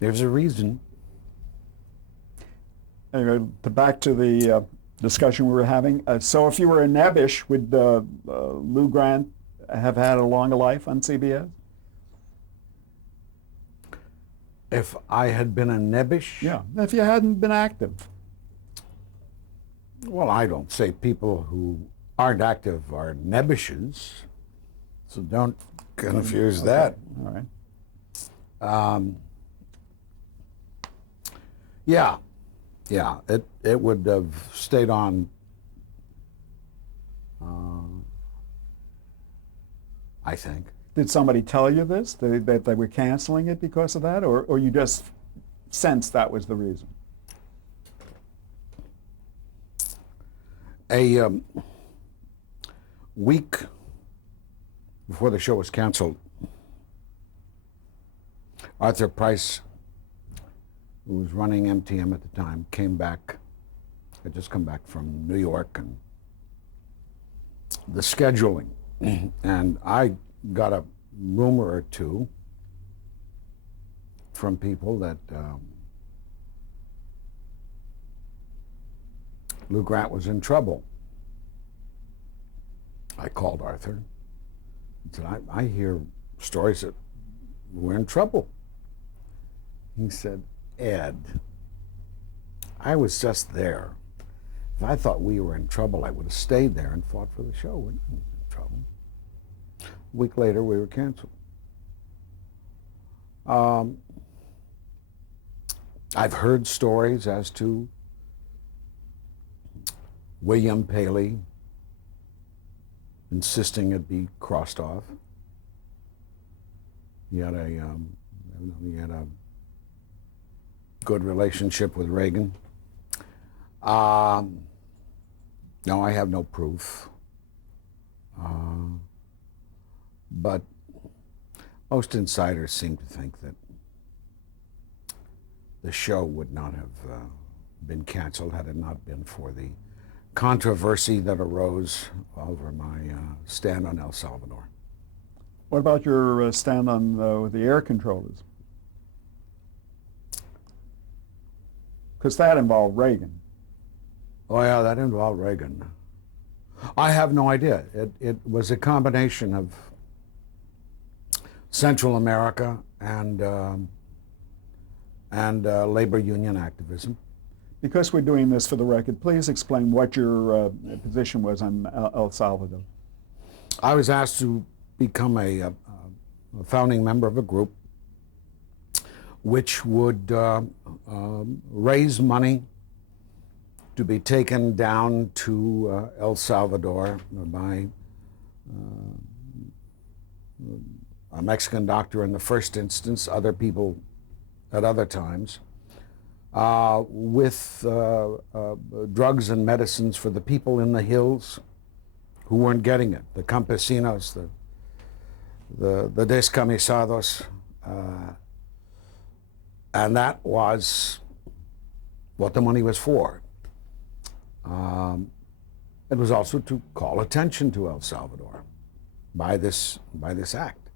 There's a reason. Anyway, back to the discussion we were having. So if you were a nebbish, would Lou Grant have had a longer life on CBS? If I had been a nebbish, Yeah, if you hadn't been active. well, I don't say people who aren't active are nebbishes, so don't confuse Okay. that. All right. Yeah, it would have stayed on. I think. Did somebody tell you this, that they were canceling it because of that, or you just sensed that was the reason? A week before the show was canceled, Arthur Price, who was running MTM at the time, came back. Had just come back from New York and the scheduling, and I got a rumor or two from people that Lou Grant was in trouble. I called Arthur and said, I hear stories that we're in trouble. He said, Ed, I was just there. If I thought we were in trouble, I would have stayed there and fought for the show. We're not in trouble. A week later, we were canceled. I've heard stories as to William Paley insisting it be crossed off. He had a good relationship with Reagan. No, I have no proof. But most insiders seem to think that the show would not have been canceled had it not been for the controversy that arose over my stand on El Salvador. What about your stand on the air controllers? Because that involved Reagan. Oh yeah, that involved Reagan. I have no idea. It was a combination of Central America and labor union activism. Because we're doing this for the record, please explain what your position was on El Salvador. I was asked to become a founding member of a group which would raise money to be taken down to El Salvador by a Mexican doctor in the first instance, other people at other times, with drugs and medicines for the people in the hills who weren't getting it, the campesinos, the descamisados, and that was what the money was for. It was also to call attention to El Salvador by this act,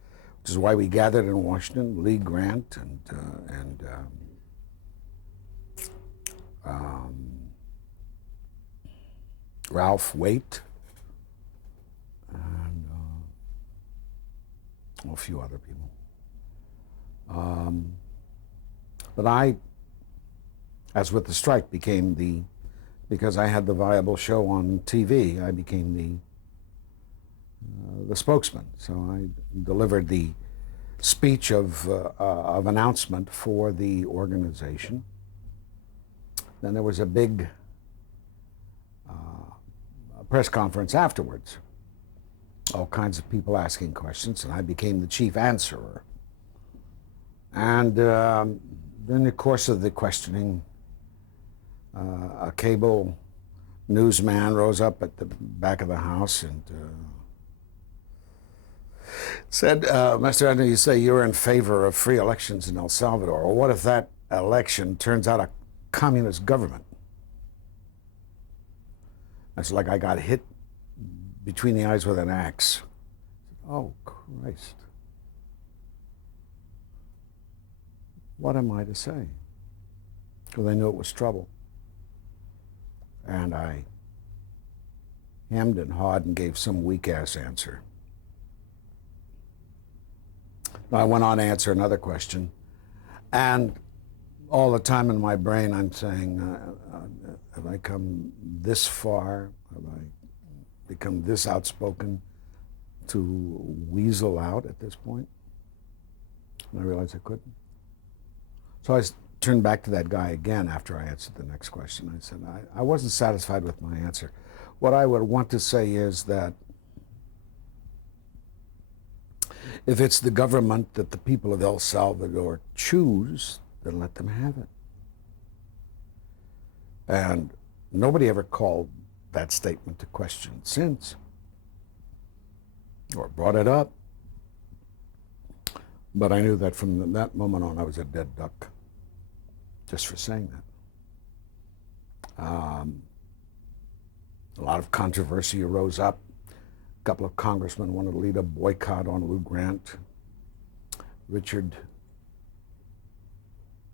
which is why we gathered in Washington, Lee Grant and Ralph Waite, and a few other people. But I, as with the strike, because I had the viable show on TV, I became the spokesman. So I delivered the speech of announcement for the organization. Then there was a big press conference afterwards. All kinds of people asking questions, and I became the chief answerer. And in the course of the questioning, a cable newsman rose up at the back of the House and said, Mr. Asner, you say you're in favor of free elections in El Salvador. Well, what if that election turns out a communist government? It's like I got hit between the eyes with an axe. Oh, Christ. what am I to say? Because I knew it was trouble. And I hemmed and hawed and gave some weak-ass answer. I went on to answer another question. And all the time in my brain, I'm saying, have I come this far? Have I become this outspoken to weasel out at this point? And I realized I couldn't. So I turned back to that guy again after I answered the next question. I said, I wasn't satisfied with my answer. What I would want to say is that if it's the government that the people of El Salvador choose, then let them have it. And nobody ever called that statement to question since, or brought it up. But I knew that from that moment on, I was a dead duck, just for saying that. A lot of controversy arose up. A couple of congressmen wanted to lead a boycott on Lou Grant. Richard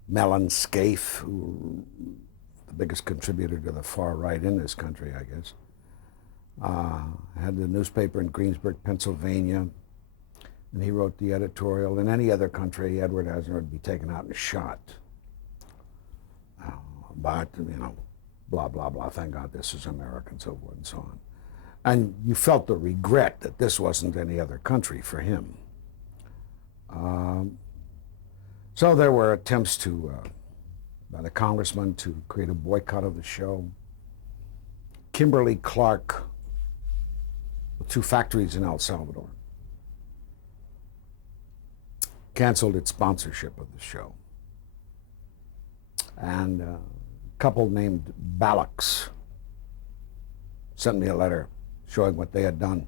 Mellon Scaife, who the biggest contributor to the far right in this country, I guess, had the newspaper in Greensburg, Pennsylvania, and he wrote the editorial. In any other country, Edward Asner would be taken out and shot. But, you know, blah, blah, blah, thank God this is America, and so forth and so on. And you felt the regret that this wasn't any other country for him. So there were attempts by the congressman to create a boycott of the show. Kimberly Clark, with 2 factories in El Salvador, canceled its sponsorship of the show. And a couple named Ballocks sent me a letter showing what they had done.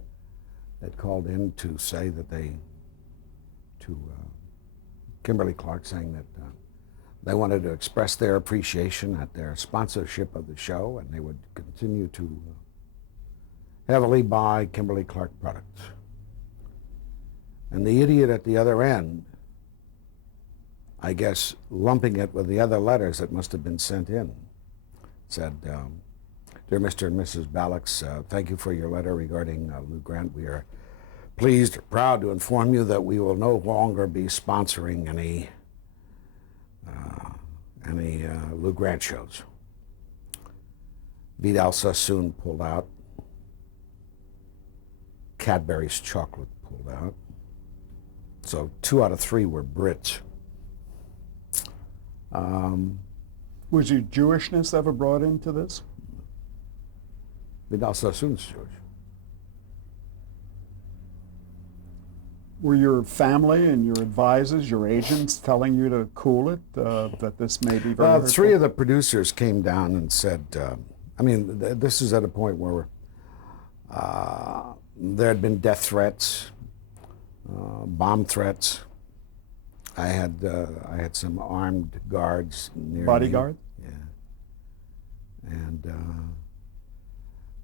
They'd called in to say that Kimberly Clark, saying that they wanted to express their appreciation at their sponsorship of the show, and they would continue to heavily buy Kimberly Clark products. And the idiot at the other end, I guess, lumping it with the other letters that must have been sent in, said, Dear Mr. and Mrs. Ballocks, thank you for your letter regarding Lou Grant. We are pleased, proud to inform you that we will no longer be sponsoring any Lou Grant shows. Vidal Sassoon pulled out. Cadbury's chocolate pulled out. So 2 out of 3 were Brits. Was your Jewishness ever brought into this? Vidal Sassoon's Jewish. Were your family and your advisors, your agents, telling you to cool it, that this may be very hurtful? 3 of the producers came down and said, this is at a point where there had been death threats, bomb threats. I had some armed guards near Bodyguard? me. Yeah. And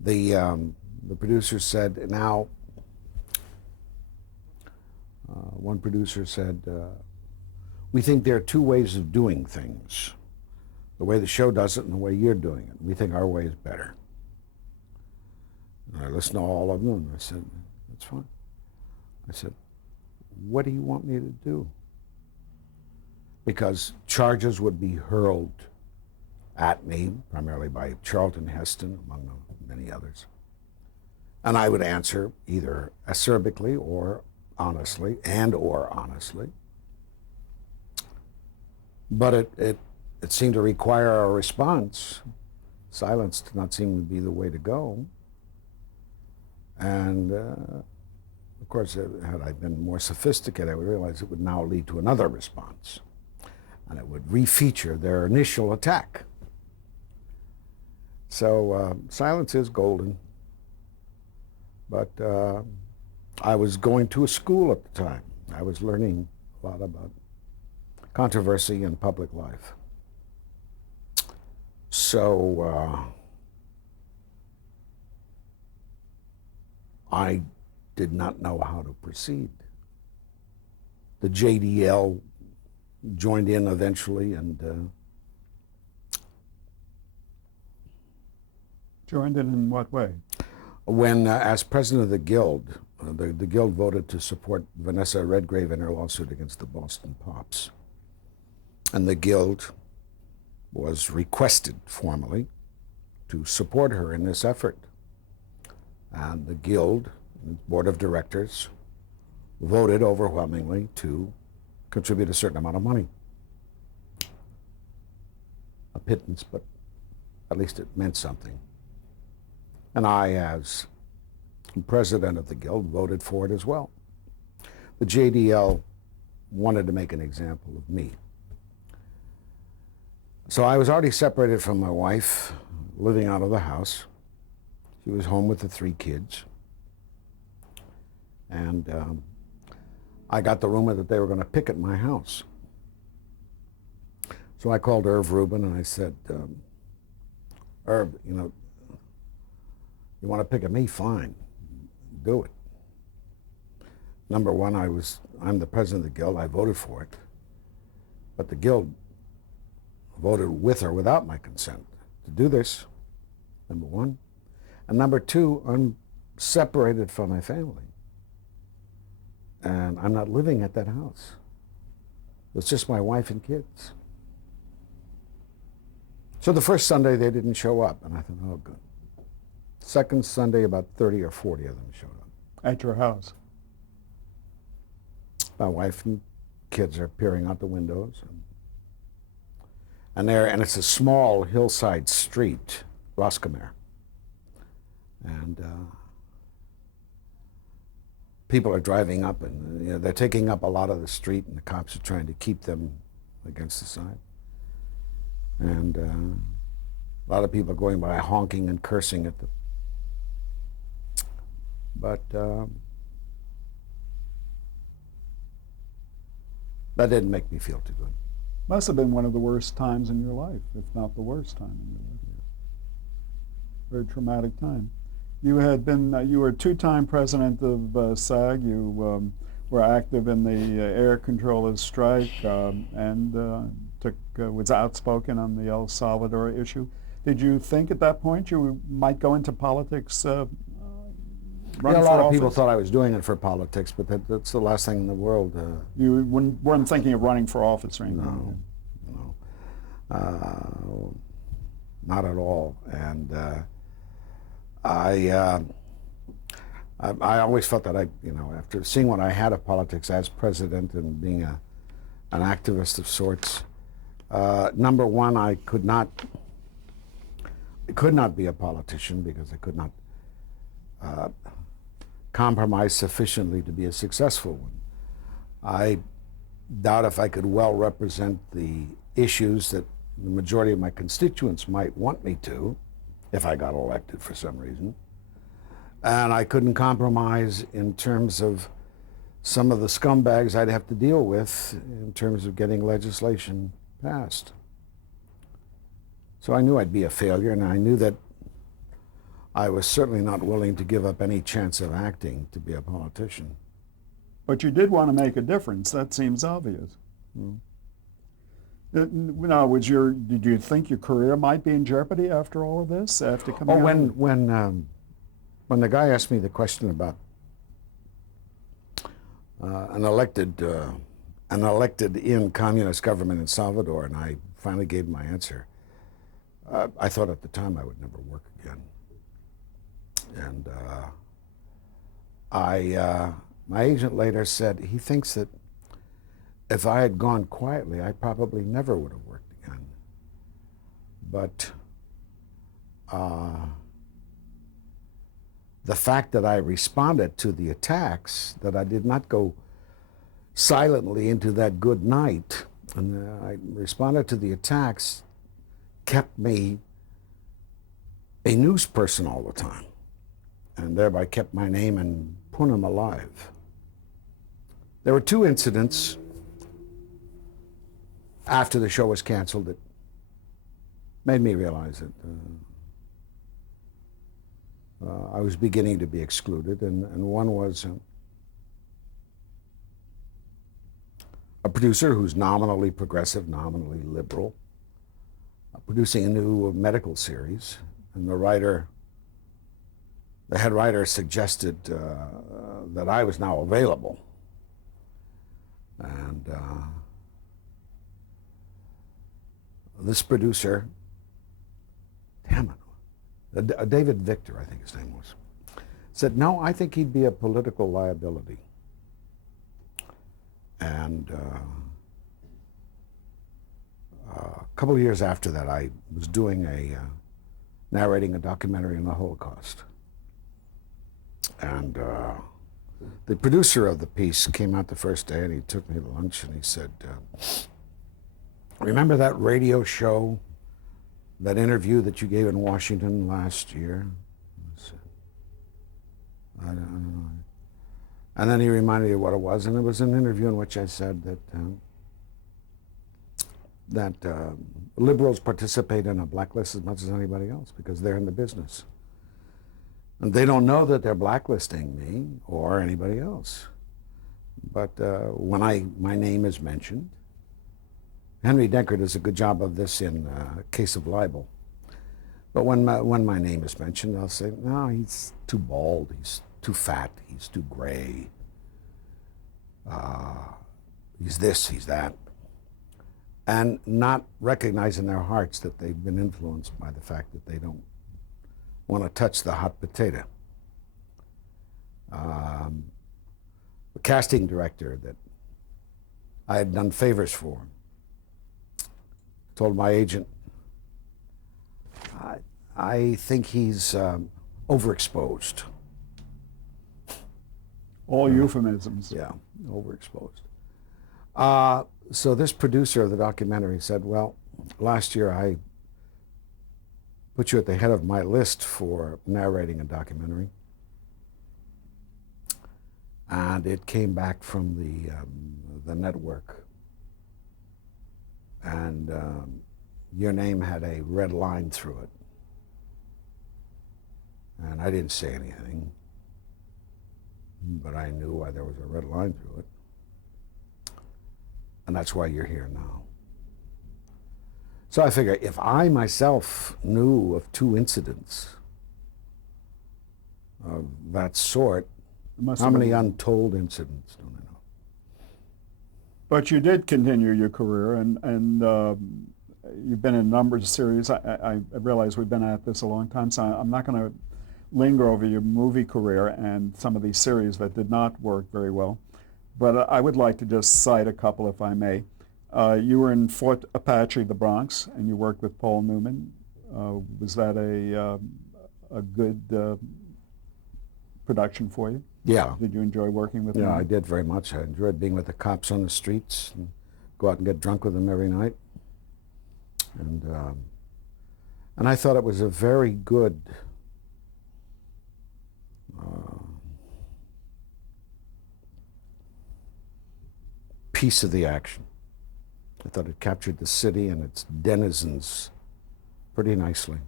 the producer said, now, one producer said, we think there are 2 ways of doing things. The way the show does it and the way you're doing it. We think our way is better. And I listened to all of them and I said, that's fine. I said, what do you want me to do? Because charges would be hurled at me, primarily by Charlton Heston, among many others. And I would answer either acerbically or honestly, But it seemed to require a response. Silence did not seem to be the way to go. And of course, had I been more sophisticated, I would realize it would now lead to another response. And it would refeature their initial attack. So silence is golden. But I was going to a school at the time. I was learning a lot about controversy in public life. So I did not know how to proceed. The JDL joined in eventually, and Joined in what way? when, as president of the Guild, the Guild voted to support Vanessa Redgrave in her lawsuit against the Boston Pops. And the Guild was requested formally to support her in this effort. And the Guild, board of directors, voted overwhelmingly to contribute a certain amount of money. A pittance, but at least it meant something. And I, as president of the Guild, voted for it as well. The JDL wanted to make an example of me. So I was already separated from my wife, living out of the house. She was home with the 3 kids. And I got the rumor that they were going to picket my house. So I called Irv Rubin and I said, Irv, you want to picket me? Fine, do it. Number one, I'm the president of the Guild. I voted for it. But the Guild voted with or without my consent to do this, number one. And number two, I'm separated from my family. And I'm not living at that house. It's just my wife and kids. So the first Sunday, they didn't show up. And I thought, oh, good. Second Sunday, about 30 or 40 of them showed up. At your house? My wife and kids are peering out the windows. And it's a small hillside street, Roscommare. And people are driving up, and they're taking up a lot of the street, and the cops are trying to keep them against the side. And a lot of people are going by honking and cursing at them. But that didn't make me feel too good. Must have been one of the worst times in your life, if not the worst time in your life. Very traumatic time. You had been, you were 2-time president of SAG. You were active in the air controllers strike and was outspoken on the El Salvador issue. Did you think at that point you might go into politics? A lot of people thought I was doing it for politics, but that's the last thing in the world. You weren't thinking of running for office or anything? No, not at all. And I always felt that after seeing what I had of politics as president and being an activist of sorts, number one, I could not be a politician because I could not compromise sufficiently to be a successful one. I doubt if I could well represent the issues that the majority of my constituents might want me to, if I got elected for some reason. And I couldn't compromise in terms of some of the scumbags I'd have to deal with in terms of getting legislation passed. So I knew I'd be a failure, and I knew that I was certainly not willing to give up any chance of acting to be a politician. But you did want to make a difference. That seems obvious. Now, did you think your career might be in jeopardy after all of this? After coming out? When the guy asked me the question about an elected in communist government in Salvador, and I finally gave my answer, I thought at the time I would never work again. And my agent later said he thinks that if I had gone quietly, I probably never would have worked again. But the fact that I responded to the attacks, that I did not go silently into that good night, and I responded to the attacks, kept me a news person all the time, and thereby kept my name and Punim alive. There were 2 incidents after the show was canceled that made me realize that I was beginning to be excluded, and one was a producer who's nominally progressive, nominally liberal, producing a new medical series, and the head writer suggested that I was now available. And this producer, damn it, David Victor, I think his name was, said, no, I think he'd be a political liability. And a couple of years after that, I was doing narrating a documentary on the Holocaust. And the producer of the piece came out the first day and he took me to lunch and he said, remember that radio show, that interview that you gave in Washington last year? I said, I don't know. And then he reminded me of what it was, and it was an interview in which I said that liberals participate in a blacklist as much as anybody else because they're in the business. And they don't know that they're blacklisting me or anybody else. But when my name is mentioned, Henry Denkert does a good job of this in Case of Libel. But when my name is mentioned, I'll say, no, he's too bald, he's too fat, he's too gray. He's this, he's that. And not recognize in their hearts that they've been influenced by the fact that they don't want to touch the hot potato. The casting director that I had done favors for told my agent, I think he's overexposed. All euphemisms. Yeah, overexposed. So this producer of the documentary said, well, last year I put you at the head of my list for narrating a documentary. And it came back from the network. And your name had a red line through it. And I didn't say anything, but I knew why there was a red line through it. And that's why you're here now. So I figure if I myself knew of 2 incidents of that sort, how many untold incidents don't I know? But you did continue your career, and you've been in a number of series. I realize we've been at this a long time, so I'm not going to linger over your movie career and some of these series that did not work very well. But I would like to just cite a couple, if I may. You were in Fort Apache, the Bronx, and you worked with Paul Newman. Was that a good production for you? Yeah. Did you enjoy working with him? Yeah, I did very much. I enjoyed being with the cops on the streets and go out and get drunk with them every night. And I thought it was a very good piece of the action. I thought it captured the city and its denizens pretty nicely.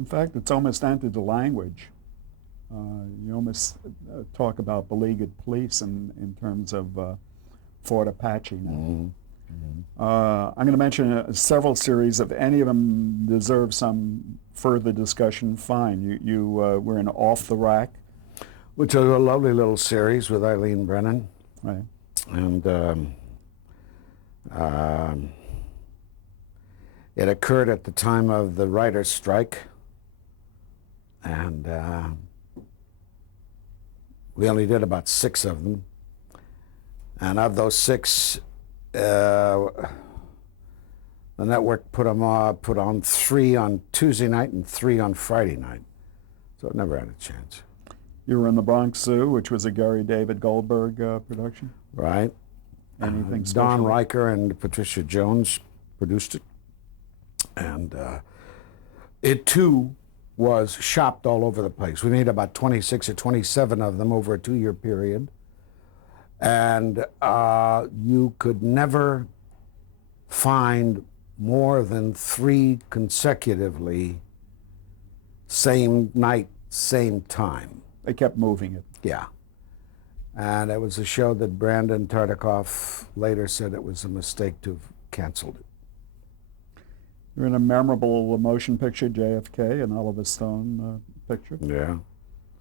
In fact, it's almost entered the language. You almost talk about beleaguered police in terms of Fort Apache now. Mm-hmm. Mm-hmm. I'm going to mention several series. If any of them deserve some further discussion, fine. You were in Off the Rack. Which is a lovely little series with Eileen Brennan. Right. And it occurred at the time of the writer's strike. And we only did about 6 of them. And of those 6, the network put on 3 on Tuesday night and 3 on Friday night. So it never had a chance. You were in The Bronx Zoo, which was a Gary David Goldberg production. Right. Anything special? Don Riker and Patricia Jones produced it. And it, too, was shopped all over the place. We made about 26 or 27 of them over a 2-year period. And you could never find more than 3 consecutively, same night, same time. They kept moving it. Yeah. And it was a show that Brandon Tartikoff later said it was a mistake to have canceled it. You're in a memorable motion picture, JFK, an Oliver Stone picture. Yeah.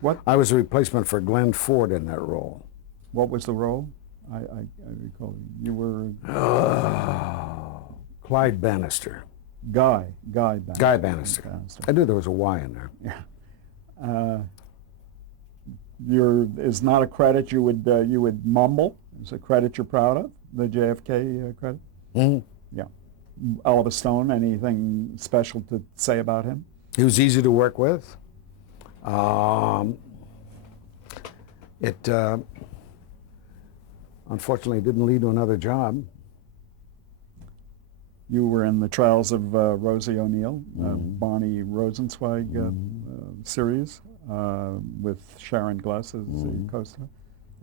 What I was a replacement for Glenn Ford in that role. What was the role? I recall you were Oh, Clyde Bannister. Guy Bannister. Guy Bannister. I knew there was a Y in there. Yeah. Is not a credit you would mumble. It's a credit you're proud of. The JFK credit. Mm-hmm. Yeah. Oliver Stone. Anything special to say about him? He was easy to work with. It unfortunately didn't lead to another job. You were in the Trials of Rosie O'Neill, Barney Rosenzweig series with Sharon Gless as the co-star.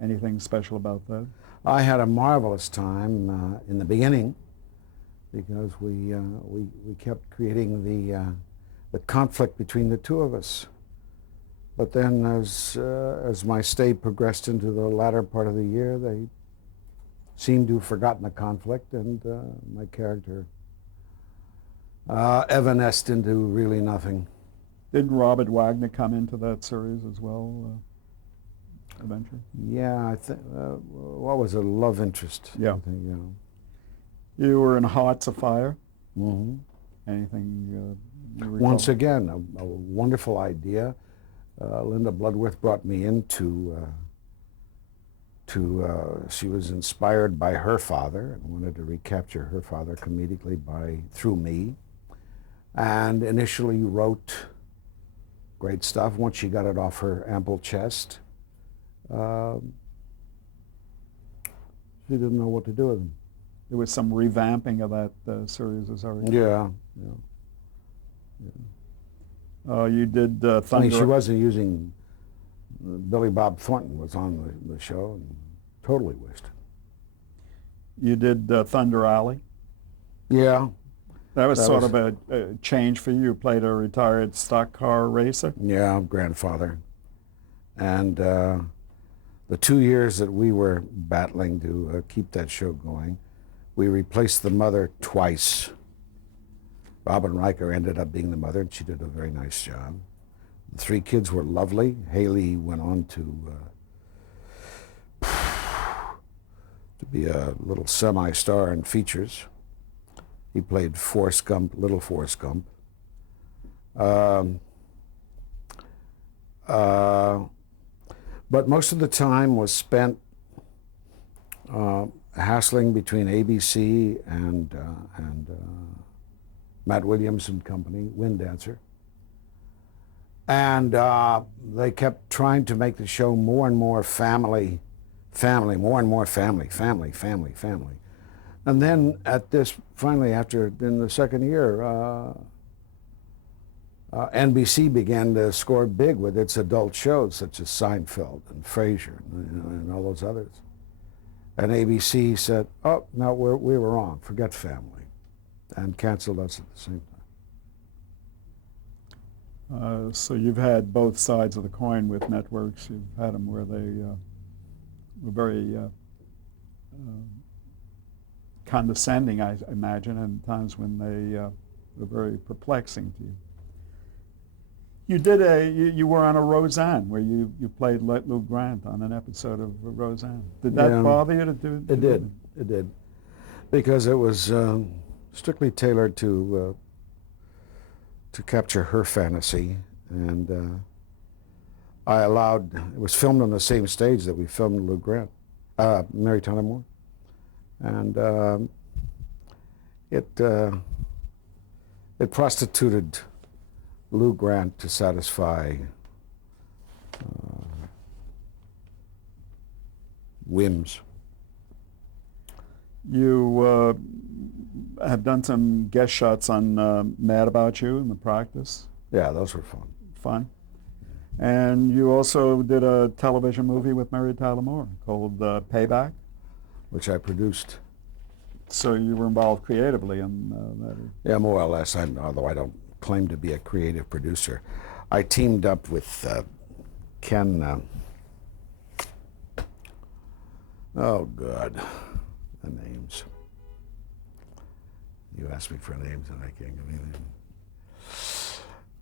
Anything special about that? I had a marvelous time in the beginning because we kept creating the conflict between the two of us. But then as my stay progressed into the latter part of the year, they seemed to have forgotten the conflict, and my character evanesced into really nothing. Did Robert Wagner come into that series as well, eventually? Yeah, I think, what was it, love interest? Yeah. I think, You were in Hearts of Fire. Mm-hmm. Anything you recall? Once again, a wonderful idea. Linda Bloodworth brought me in she was inspired by her father and wanted to recapture her father comedically through me. And initially wrote great stuff. Once she got it off her ample chest, she didn't know what to do with them. There was some revamping of that series, as I recall. Yeah. You did Thunder. I mean, she wasn't using. Billy Bob Thornton was on the show and totally wished. You did Thunder Alley. Yeah. That was sort of a change for you. You played a retired stock car racer. Yeah, grandfather. And the 2 years that we were battling to keep that show going, we replaced the mother twice. Robin Riker ended up being the mother, and she did a very nice job. The 3 kids were lovely. Haley went on to be a little semi-star in features. He played Forrest Gump, little Forrest Gump. But most of the time was spent hassling between ABC and Matt Williams and Company, Wind Dancer. And they kept trying to make the show more and more family, more and more family. And then finally in the second year, NBC began to score big with its adult shows such as Seinfeld and Frasier and all those others. And ABC said, oh, no, we were wrong, forget family, and canceled us at the same time. So you've had both sides of the coin with networks. You've had them where they were very condescending, I imagine, and times when they were very perplexing to you. You were on a Roseanne where you played Lou Grant on an episode of Roseanne. Did that bother you to do? It did, because it was strictly tailored to capture her fantasy, and it was filmed on the same stage that we filmed Lou Grant, Mary Tyler Moore, and it prostituted Lou Grant to satisfy whims. You have done some guest shots on Mad About You in the practice. Yeah, those were fun. And you also did a television movie with Mary Tyler Moore called Payback, which I produced. So you were involved creatively in that? Yeah, more or less, although I don't claim to be a creative producer. I teamed up with Ken Oh, God. The names. You asked me for names and I can't give anything.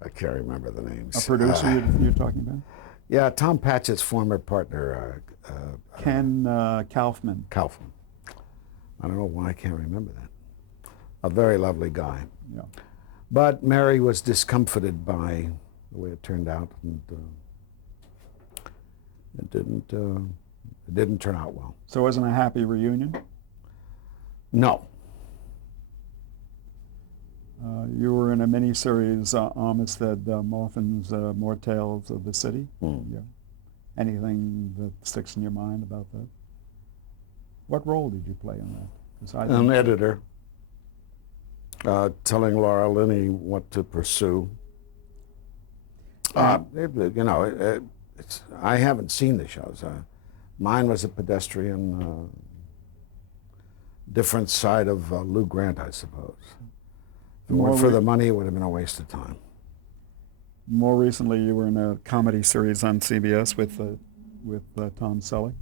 I can't remember the names. A producer you're talking about? Yeah, Tom Patchett's former partner, Ken Kaufman. Kaufman. I don't know why I can't remember that. A very lovely guy. Yeah. But Mary was discomfited by the way it turned out, and it didn't turn out well. So it wasn't a happy reunion? No. You were in a miniseries, Armistead Morphin's More Tales of the City. Yeah. Anything that sticks in your mind about that? What role did you play in that? 'Cause An editor telling Laura Linney what to pursue. I haven't seen the shows. Mine was a pedestrian, different side of Lou Grant, I suppose. If it weren't for the money, it would have been a waste of time. More recently, you were in a comedy series on CBS with Tom Selleck,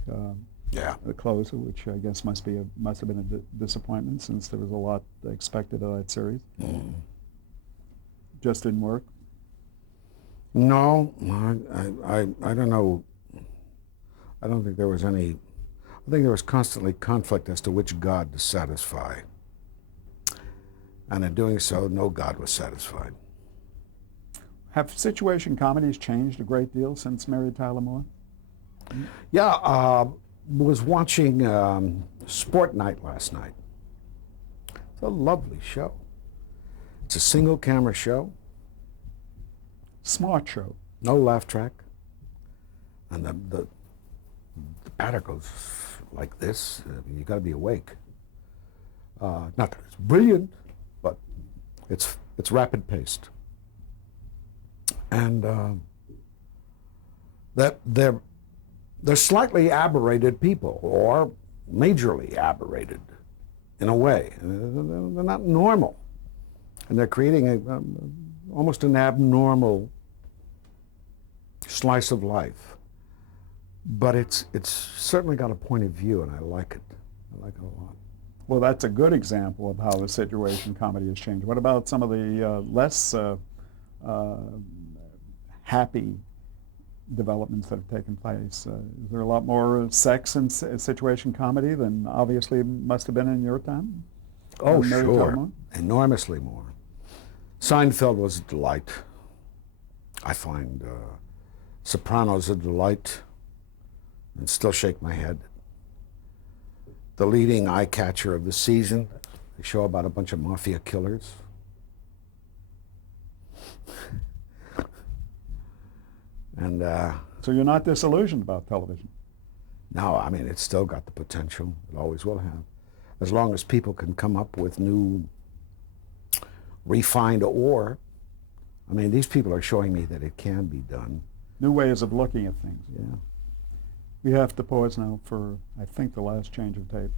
Yeah. The Closer, which I guess must have been a disappointment since there was a lot expected of that series. Just didn't work. No, I don't know. I don't think there was any. I think there was constantly conflict as to which God to satisfy. And in doing so, no God was satisfied. Have situation comedies changed a great deal since Mary Tyler Moore? Yeah, was watching Sport Night last night. It's a lovely show. It's a single camera show. Smart show. No laugh track. And the batter goes like this. You got to be awake. Not that it's brilliant, but it's rapid paced. And that they're slightly aberrated people, or majorly aberrated in a way. They're not normal. And they're creating almost an abnormal slice of life. But it's certainly got a point of view, and I like it. I like it a lot. Well, that's a good example of how the situation comedy has changed. What about some of the less happy developments that have taken place? Is there a lot more sex in situation comedy than obviously must have been in your time? Oh, sure. Enormously more. Seinfeld was a delight. I find Sopranos a delight, and still shake my head. The leading eye catcher of the season, a show about a bunch of mafia killers. And so you're not disillusioned about television? No, I mean, it's still got the potential. It always will have. As long as people can come up with new, refined ore. I mean, these people are showing me that it can be done. New ways of looking at things. Yeah. We have to pause now for, I think, the last change of tape.